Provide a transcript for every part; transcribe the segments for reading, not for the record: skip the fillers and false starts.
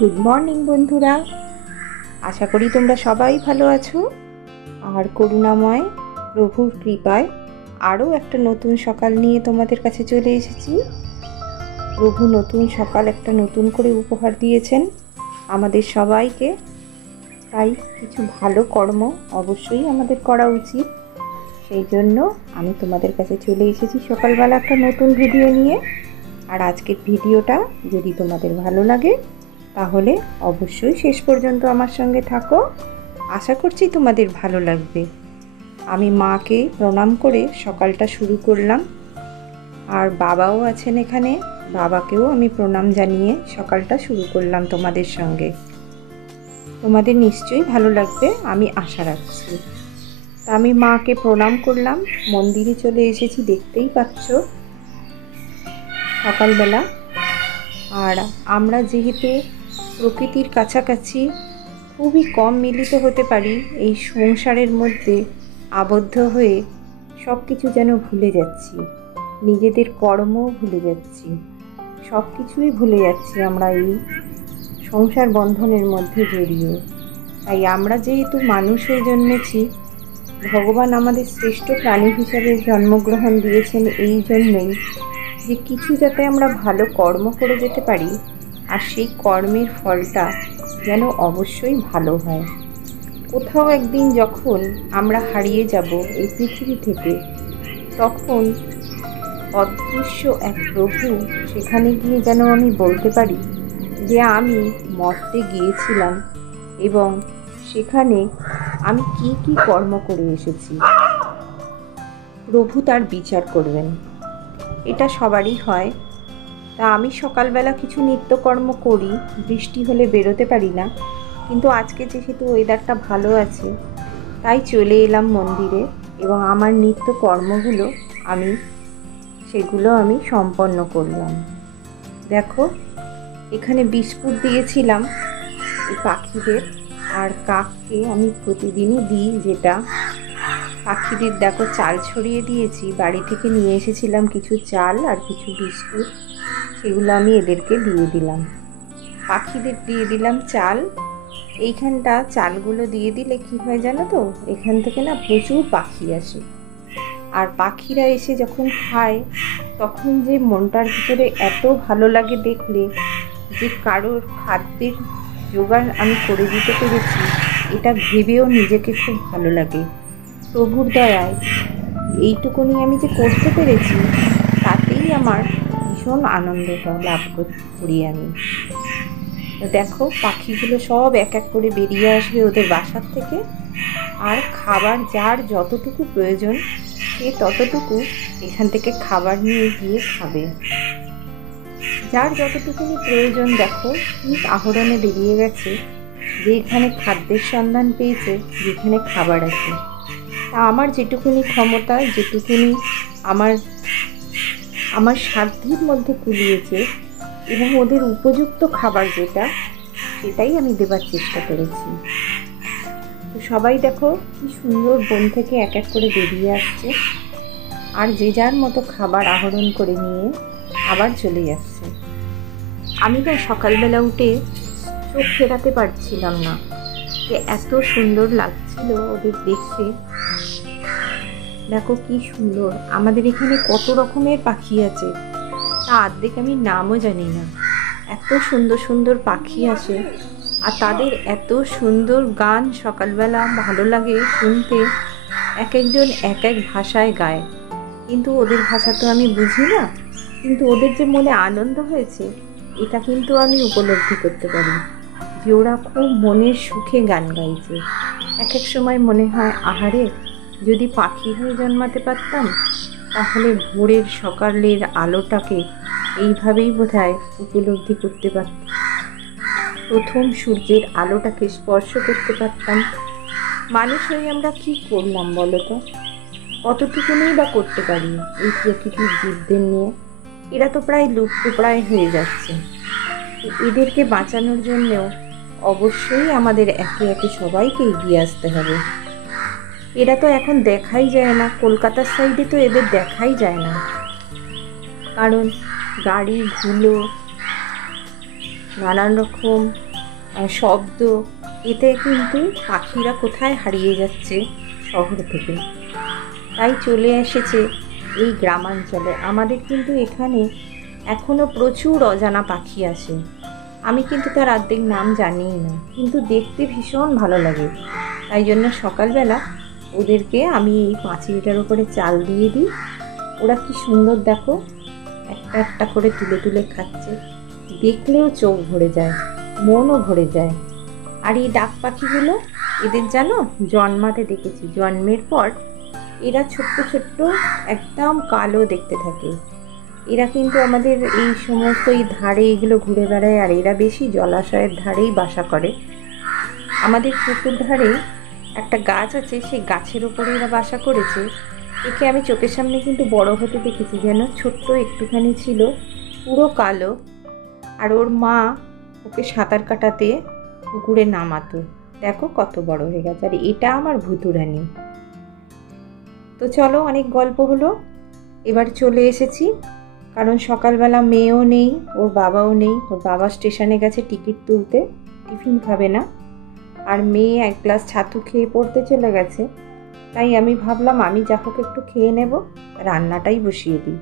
Good morning বন্ধুরা, আশা করি তোমরা সবাই ভালো আছো। আর করুণাময় প্রভুর কৃপায় আরও একটা নতুন সকাল নিয়ে তোমাদের কাছে চলে এসেছি। প্রভু নতুন সকাল একটা নতুন করে উপহার দিয়েছেন আমাদের সবাইকে, তাই কিছু ভালো কর্ম অবশ্যই আমাদের করা উচিত। সেই জন্য আমি তোমাদের কাছে চলে এসেছি সকালবেলা একটা নতুন ভিডিও নিয়ে। আর আজকের ভিডিওটা যদি তোমাদের ভালো লাগে তাহলে অবশ্যই শেষ পর্যন্ত আমার সঙ্গে থাকো, আশা করছি তোমাদের ভালো লাগবে। আমি মাকে প্রণাম করে সকালটা শুরু করলাম, আর বাবাও আছেন এখানে, বাবাকেও আমি প্রণাম জানিয়ে সকালটা শুরু করলাম তোমাদের সঙ্গে। তোমাদের নিশ্চয়ই ভালো লাগবে আমি আশা রাখছি। তা আমি মাকে প্রণাম করলাম, মন্দিরে চলে এসেছি, দেখতেই পাচ্ছ সকালবেলা। আর আমরা যেহেতু প্রকৃতির কাছাকাছি খুবই কম মিলিত হতে পারি, এই সংসারের মধ্যে আবদ্ধ হয়ে সব কিছু যেন ভুলে যাচ্ছি, নিজেদের কর্মও ভুলে যাচ্ছি, সব কিছুই ভুলে যাচ্ছি আমরা এই সংসার বন্ধনের মধ্যে জড়িয়ে। তাই আমরা যেহেতু মানুষ হয়ে জন্মেছি, ভগবান আমাদের শ্রেষ্ঠ প্রাণী হিসাবে জন্মগ্রহণ দিয়েছেন এই জন্যই যে কিছু যাতে আমরা ভালো কর্ম করে যেতে পারি, আর সেই কর্মের ফলটা যেন অবশ্যই ভালো হয়। কোথাও একদিন যখন আমরা হারিয়ে যাব এই পৃথিবী থেকে, তখন অদৃশ্য এক প্রভু সেখানে গিয়ে যেন আমি বলতে পারি যে আমি মর্তে গিয়েছিলাম এবং সেখানে আমি কি কি কর্ম করে এসেছি। প্রভু তার বিচার করবেন, এটা সবারই হয়। তা আমি সকালবেলা কিছু নিত্যকর্ম করি, বৃষ্টি হলে বেরোতে পারি না, কিন্তু আজকে যেহেতু ওয়েদারটা ভালো আছে তাই চলে এলাম মন্দিরে এবং আমার নিত্যকর্মগুলো সেগুলো আমি সম্পন্ন করলাম। দেখো এখানে বিস্কুট দিয়েছিলাম এই পাখিদের, আর কাককে আমি প্রতিদিনই দিই, যেটা পাখিদের দেখো চাল ছড়িয়ে দিয়েছি, বাড়ি থেকে নিয়ে এসেছিলাম কিছু চাল আর কিছু বিস্কুট, সেগুলো আমি এদেরকে দিয়ে দিলাম, পাখিদের দিয়ে দিলাম চাল। এইখানটা চালগুলো দিয়ে দিলে কি হয় জানো তো, এখান থেকে না প্রচুর পাখি আসে, আর পাখিরা এসে যখন খায় তখন যে মনটার ভিতরে এত ভালো লাগে দেখলে, যে কারোর খাদ্যের জোগাড় আমি করে দিতে পেরেছি, এটা ভেবেও নিজেকে খুব ভালো লাগে। প্রভুর দয়ায় এইটুকুনি আমি যে করতে পেরেছি, তাতেই আমার ভীষণ আনন্দটা লাভ করি আমি। দেখো পাখিগুলো সব এক এক করে বেরিয়ে আসবে ওদের বাসার থেকে, আর খাবার যার যতটুকু প্রয়োজন সে ততটুকু এখান থেকে খাবার নিয়ে গিয়ে খাবে। যার যতটুকুনি প্রয়োজন দেখো ঠিক আহরণে বেরিয়ে গেছে, যে এখানে খাদ্যের সন্ধান পেয়েছে, যেখানে খাবার আছে। তা আমার যেটুকুনি ক্ষমতা, যেটুকুনি আমার সাধ্যের মধ্যে কুলিয়েছে এবং ওদের উপযুক্ত খাবার যেটা, সেটাই আমি দেবার চেষ্টা করেছি। তো সবাই দেখো কি সুন্দর বন থেকে এক এক করে বেরিয়ে আসছে, আর যে যার মতো খাবার আহরণ করে নিয়ে আবার চলে যাচ্ছে। আমি না সকালবেলা উঠে চোখ ফেরাতে পারছিলাম না, যে এত সুন্দর লাগছিল ওদের দেখতে। দেখো কি সুন্দর, আমাদের এখানে কত রকমের পাখি আছে, তা অর্ধেক আমি নামও জানি না। এত সুন্দর সুন্দর পাখি আসে, আর তাদের এত সুন্দর গান সকালবেলা ভালো লাগে শুনতে। এক একজন এক এক ভাষায় গায়, কিন্তু ওদের ভাষা তো আমি বুঝি না, কিন্তু ওদের যে মনে আনন্দ হয়েছে এটা কিন্তু আমি উপলব্ধি করতে পারি, যে ওরা খুব মনের সুখে গান গাইছে। এক এক সময় মনে হয় আহারে, যদি পাখি হয়ে জন্মাতে পারতাম তাহলে ভোরের সকালের আলোটাকে এইভাবেই বোধহয় উপলব্ধি করতে পারতাম, প্রথম সূর্যের আলোটাকে স্পর্শ করতে পারতাম। মানুষ হয়ে আমরা কি করলাম বলো তো, কতটুকুনি বা করতে পারি এই প্রকৃতির জীবদের নিয়ে? এরা তো প্রায় লুপ্তপ্রায় হয়ে যাচ্ছে। এদেরকে বাঁচানোর জন্যেও অবশ্যই আমাদের একে একে সবাইকে এগিয়ে আসতে হবে। এরা তো এখন দেখাই যায় না, কলকাতার সাইডে তো এদের দেখাই যায় না, কারণ গাড়ি ধুলো, নানান রকম শব্দ, এতে কিন্তু পাখিরা কোথায় হারিয়ে যাচ্ছে শহর থেকে। তাই চলে এসেছে এই গ্রামাঞ্চলে। আমাদের কিন্তু এখানে এখনও প্রচুর অজানা পাখি আসে, আমি কিন্তু তার অর্ধেক নাম জানিই না, কিন্তু দেখতে ভীষণ ভালো লাগে। তাই জন্য সকালবেলা ওদেরকে আমি এই পাঁচিলটার উপরে চাল দিয়ে দিই। ওরা কি সুন্দর দেখো, একটা একটা করে তুলে তুলে খাচ্ছে, দেখলেও চোখ ভরে যায়, মনও ভরে যায়। আর এই ডাক পাখিগুলো, এদের জানো জন্মাতে দেখেছি, জন্মের পর এরা ছোট্ট ছোট্ট একদম কালো দেখতে থাকে। এরা কিন্তু আমাদের এই সমস্ত এই ধারে এগুলো ঘুরে বেড়ায়, আর এরা বেশি জলাশয়ের ধারেই বাসা করে। আমাদের পুকুর ধারে একটা গাছ আছে, সেই গাছের ওপরে এরা বাসা করেছে। একে আমি চোখের সামনে কিন্তু বড় হতে দেখেছি, যেন ছোট্ট একটুখানি ছিল, পুরো কালো। আর ওর মা ওকে সাঁতার কাটাতে পুকুরে নামাতো, দেখো কত বড় হয়ে গেছে। আর এটা আমার ভুতুরানি। তো চলো, অনেক গল্প হলো, এবার চলে এসেছি। কারণ সকালবেলা মেয়েও নেই, ওর বাবাও নেই। ওর বাবা স্টেশনে গেছে টিকিট তুলতে, টিফিন খাবে না। আর মেয়ে এক গ্লাস ছাতু খেয়ে পড়তে চলে গেছে। তাই আমি ভাবলাম আমি যা হোক একটু খেয়ে নেব, রান্নাটাই বসিয়ে দিই।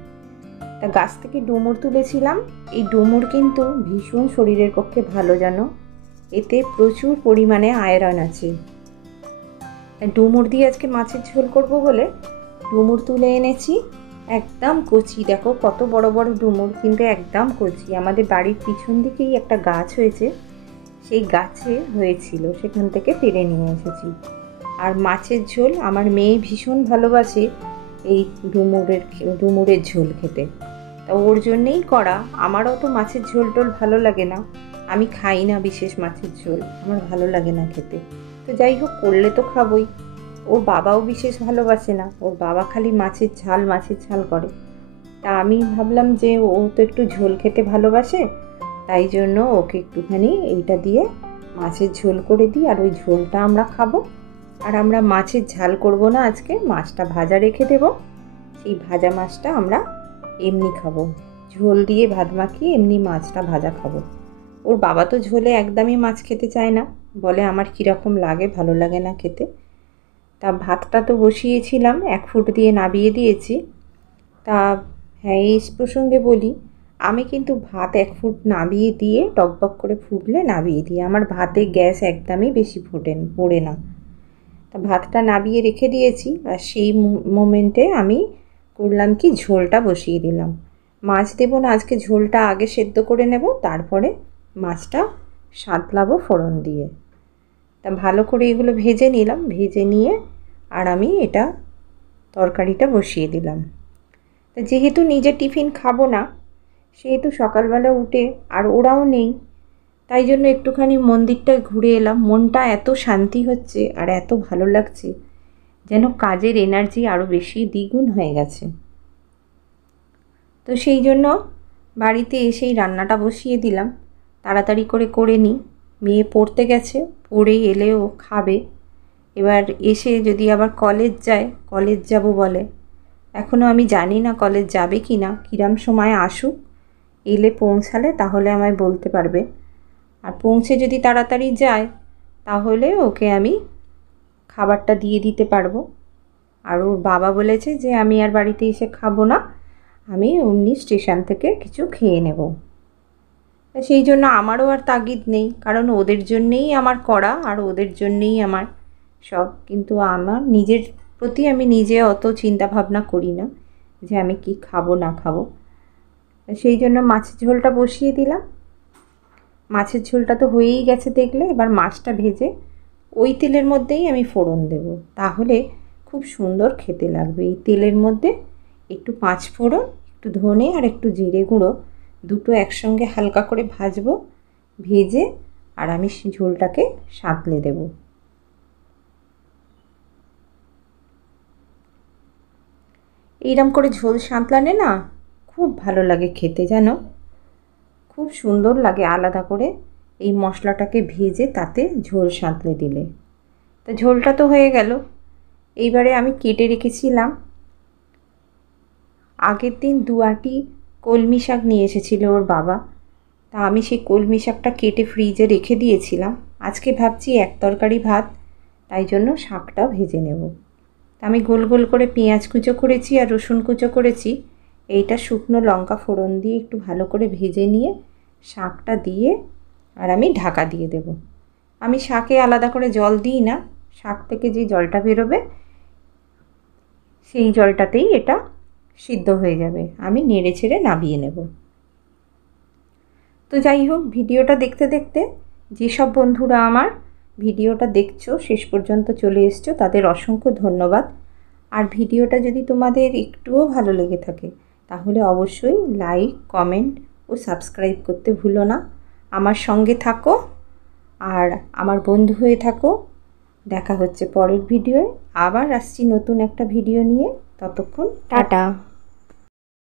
তা গাছ থেকে ডুমুর তুলেছিলাম। এই ডুমুর কিন্তু ভীষণ শরীরের পক্ষে ভালো, জানো, এতে প্রচুর পরিমাণে আয়রন আছে। ডুমুর দিয়ে আজকে মাছের ঝোল করব বলে ডুমুর তুলে এনেছি, একদম কচি। দেখো কত বড় বড় ডুমুর, কিন্তু একদম কচি। আমাদের বাড়ির পিছন দিকেই একটা গাছ হয়েছে, সেই গাছে হয়েছিল, সেখান থেকে পেড়ে নিয়ে এসেছি। আর মাছের ঝোল আমার মেয়ে ভীষণ ভালোবাসে এই ডুমুরের ঝোল খেতে, তা ওর জন্যেই করা। আমারও তো মাছের ঝোল টোল ভালো লাগে না, আমি খাই না বিশেষ মাছের ঝোল, আমার ভালো লাগে না খেতে। তো যাই হোক, করলে তো খাবই। ওর বাবাও বিশেষ ভালোবাসে না, ওর বাবা খালি মাছের ঝাল করে। তা আমি ভাবলাম যে ও তো একটু ঝোল খেতে ভালোবাসে, তাই জন্য ওকে একটুখানি এইটা দিয়ে মাছের ঝোল করে দিই, আর ওই ঝোলটা আমরা খাবো। আর আমরা মাছের ঝাল করব না আজকে, মাছটা ভাজা রেখে দেব, সেই ভাজা মাছটা আমরা এমনি খাবো, ঝোল দিয়ে ভাত মাখিয়ে এমনি মাছটা ভাজা খাবো। ওর বাবা তো ঝোলে একদমই মাছ খেতে চায় না, বলে আমার কীরকম লাগে, ভালো লাগে না খেতে। তা ভাতটা তো বসিয়েছিলাম, 1 ফুট দিয়ে নাবিয়ে দিয়েছি। তা হ্যাঁ, এই প্রসঙ্গে বলি, আমি কিন্তু ভাত 1 ফুট নাবিয়ে দিয়ে টকবক করে ফুটলে নাবিয়ে দিই। আমার ভাতে গ্যাস একদমই বেশি পড়ে না। তা ভাতটা নাবিয়ে রেখে দিয়েছি, আর সেই মোমেন্টে আমি করলাম কি, ঝোলটা বসিয়ে দিলাম। মাছ দেবো না আজকে, ঝোলটা আগে সেদ্ধ করে নেব, তারপরে মাছটা সাঁতলাবো ফোড়ন দিয়ে। তা ভালো করে এগুলো ভেজে নিলাম, ভেজে নিয়ে আর আমি এটা তরকারিটা বসিয়ে দিলাম। তা যেহেতু নিজে টিফিন খাবো না, সেহেতু সকালবেলা উঠে, আর ওরাও নেই, তাই জন্য একটুখানি মন্দিরটায় ঘুরে এলাম। মনটা এত শান্তি হচ্ছে আর এত ভালো লাগছে, যেন কাজের এনার্জি আরও বেশি দ্বিগুণ হয়ে গেছে। তো সেই জন্য বাড়িতে এসেই রান্নাটা বসিয়ে দিলাম, তাড়াতাড়ি করে নিই। মেয়ে পড়তে গেছে, পড়ে এলে ও খাবে। এবার এসে যদি আবার কলেজ যাব বলে, এখনও আমি জানি না কলেজ যাবে কি না, কিরম সময় আসুক, এলে পৌঁছালে তাহলে আমায় বলতে পারবে। আর পৌঁছে যদি তাড়াতাড়ি যায়, তাহলে ওকে আমি খাবারটা দিয়ে দিতে পারবো। আর ওর বাবা বলেছে যে আমি আর বাড়িতে এসে খাবো না, আমি অমনি স্টেশন থেকে কিছু খেয়ে নেব। সেই জন্য আমারও আর তাগিদ নেই, কারণ ওদের জন্যেই আমার করা, আর ওদের জন্যেই আমার সব। কিন্তু আমার নিজের প্রতি আমি নিজে অত চিন্তা ভাবনা করি না যে আমি কি খাবো না খাবো। সেই জন্য মাছের ঝোলটা বসিয়ে দিলাম। মাছের ঝোলটা তো হয়েই গেছে দেখলে, এবার মাছটা ভেজে ওই তেলের মধ্যেই আমি ফোড়ন দেব, তাহলে খুব সুন্দর খেতে লাগবে। এই তেলের মধ্যে একটু 5 ফোড়ন, একটু ধনে আর একটু জিরে গুঁড়ো, দুটো একসঙ্গে হালকা করে ভাজবো। ভেজে আর আমি ঝোলটাকে সাঁতলে দেব। এইরকম করে ঝোল সাঁতলালে না খুব ভালো লাগে খেতে, জানো, খুব সুন্দর লাগে। আলাদা করে এই মশলাটাকে ভেজে তাতে ঝোল সাঁতলে দিলে। তা ঝোলটা তো হয়ে গেল। এইবারে আমি কেটে রেখেছিলাম, আগের দিন 2 আঁটি কলমি শাক নিয়ে এসেছিল ওর বাবা। তা তা আমি সেই কলমি শাকটা কেটে ফ্রিজে রেখে দিয়েছিলাম। আজকে ভাবছি এক তরকারি ভাত, তাই জন্য শাকটা ভেজে নেব। তা আমি গোল গোল করে পেঁয়াজ কুচো করেছি আর রসুন কুচো করেছি। এইটা শুকনো লঙ্কা ফোড়ন দিয়ে একটু ভালো করে ভেজে নিয়ে শাকটা দিয়ে আর আমি ঢাকা দিয়ে দেব। আমি শাকে আলাদা করে জল দিই না, শাক থেকে যে জলটা বেরোবে সেই জলটাতেই এটা সিদ্ধ হয়ে যাবে। আমি নেড়ে ছেড়ে নামিয়ে নেব। তো যাই হোক, ভিডিওটা দেখতে দেখতে যেসব বন্ধুরা আমার ভিডিওটা দেখছো, শেষ পর্যন্ত চলে এসছো, তাদের অসংখ্য ধন্যবাদ। আর ভিডিওটা যদি তোমাদের একটুও ভালো লেগে থাকে তাহলে অবশ্যই লাইক, কমেন্ট ও সাবস্ক্রাইব করতে ভুলো না। আমার সঙ্গে থাকো আর আমার বন্ধু হয়ে থাকো। দেখা হচ্ছে পরের ভিডিওয়। আবার আসছি নতুন একটা ভিডিও নিয়ে। ততক্ষণ টাটা।